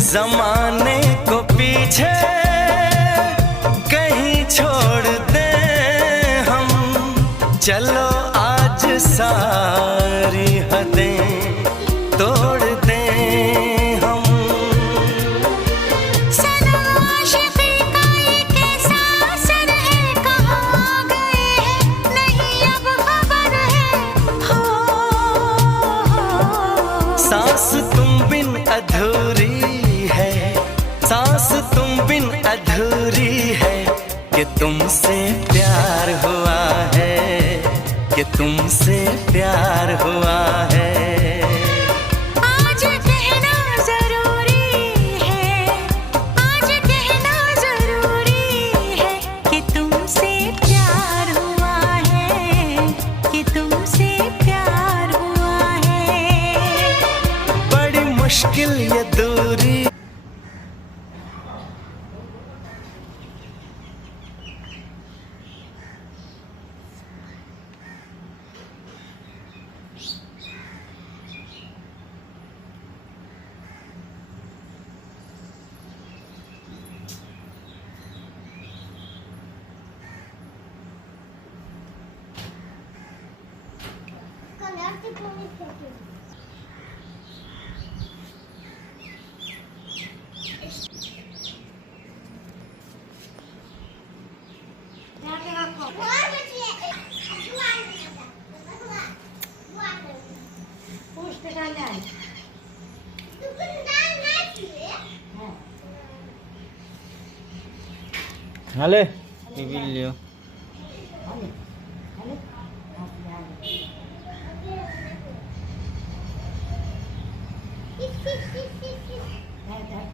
जमाने को पीछे कहीं छोड़ दे हम, चलो आज सारी हदें तोड़ दे हम। सनम आशिक़ी का ये कैसा असर है, कहाँ गए हैं नहीं अब खबर है। हो सांस तुम बिन अधूरी है, सांस तुम बिन अधूरी है, कि तुमसे प्यार हुआ है, कि तुमसे प्यार हुआ है। आज कहना जरूरी है, आज कहना जरूरी है, कि तुमसे प्यार हुआ है, कि तुमसे प्यार हुआ है। बड़ी मुश्किल ये दूरी। Hale, ini video.